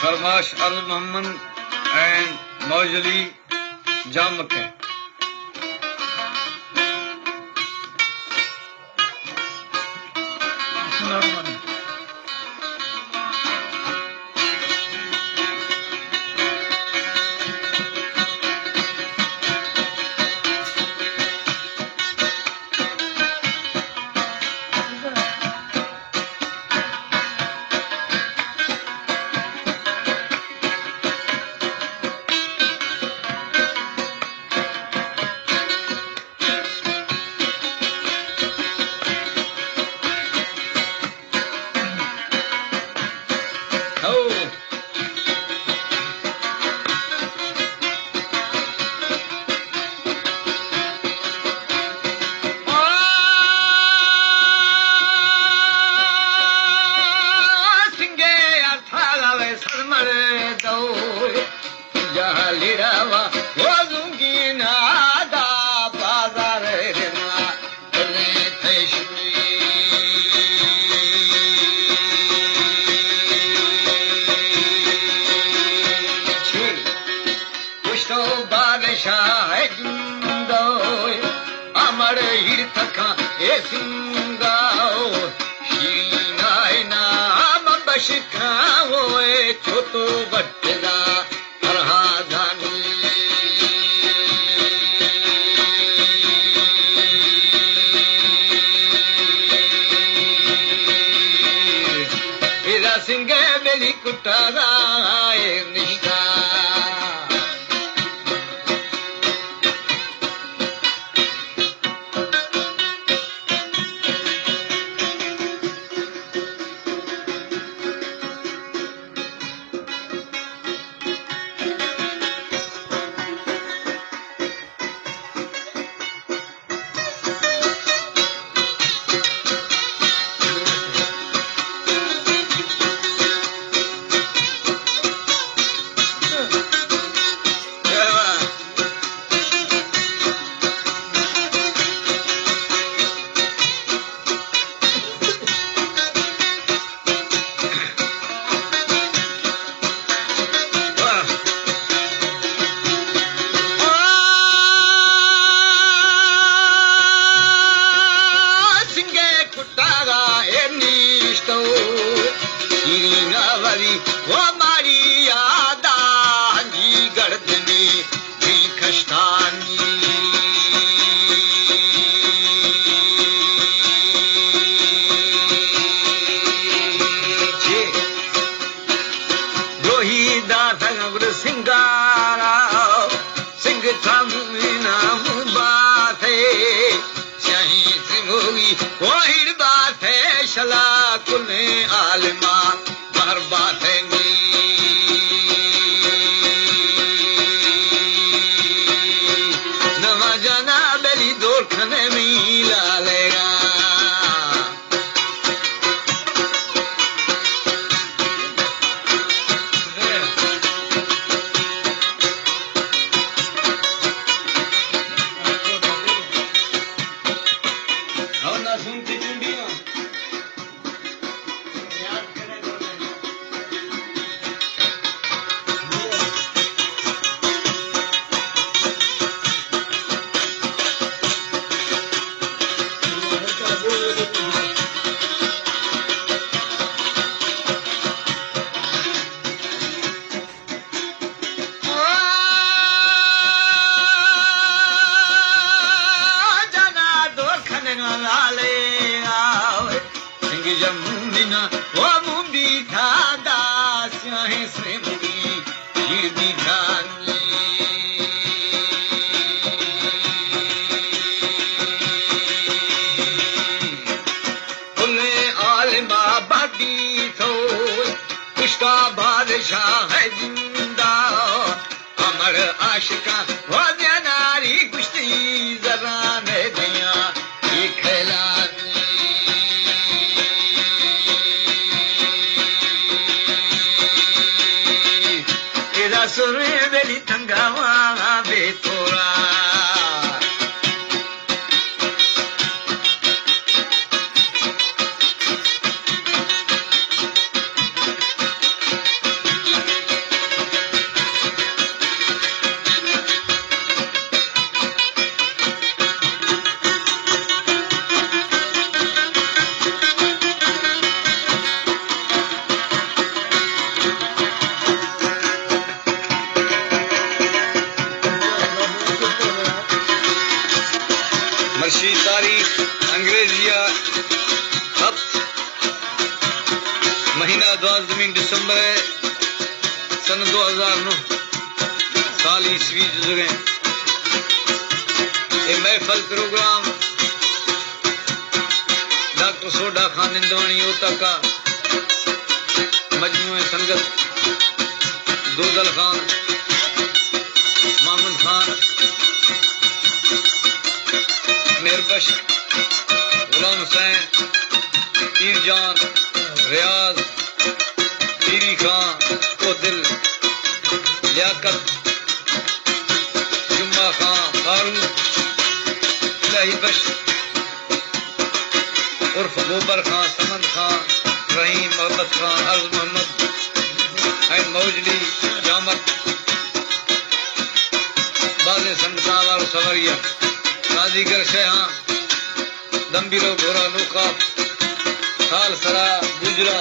फरमाश अल Mohammad and मौजली जामके तारीख अंग्रेजिया हफ्त महीना 12 दिसंबर है सन 2009 साल ईस्वी गुजरे। ये महफल प्रोग्राम डॉक्टर सोडा खान निंदवानी ओता का मजमूए संगत दोदल खान मामूद खान मेहरबश गुलाम हुसैन पीरजान रियाज पीरी खान कोदिल लियाकत जुम्मा खान फारूक इलाही बश उर्फ गोबर खान समन खान रहीम मोहब्बत खान अर्ज मोहम्मद एंड मौजली जामत बाज़े संगतान और सवरिया काजीगर शहां दम्बिरो घोरा नोका थाल सरा गुजरा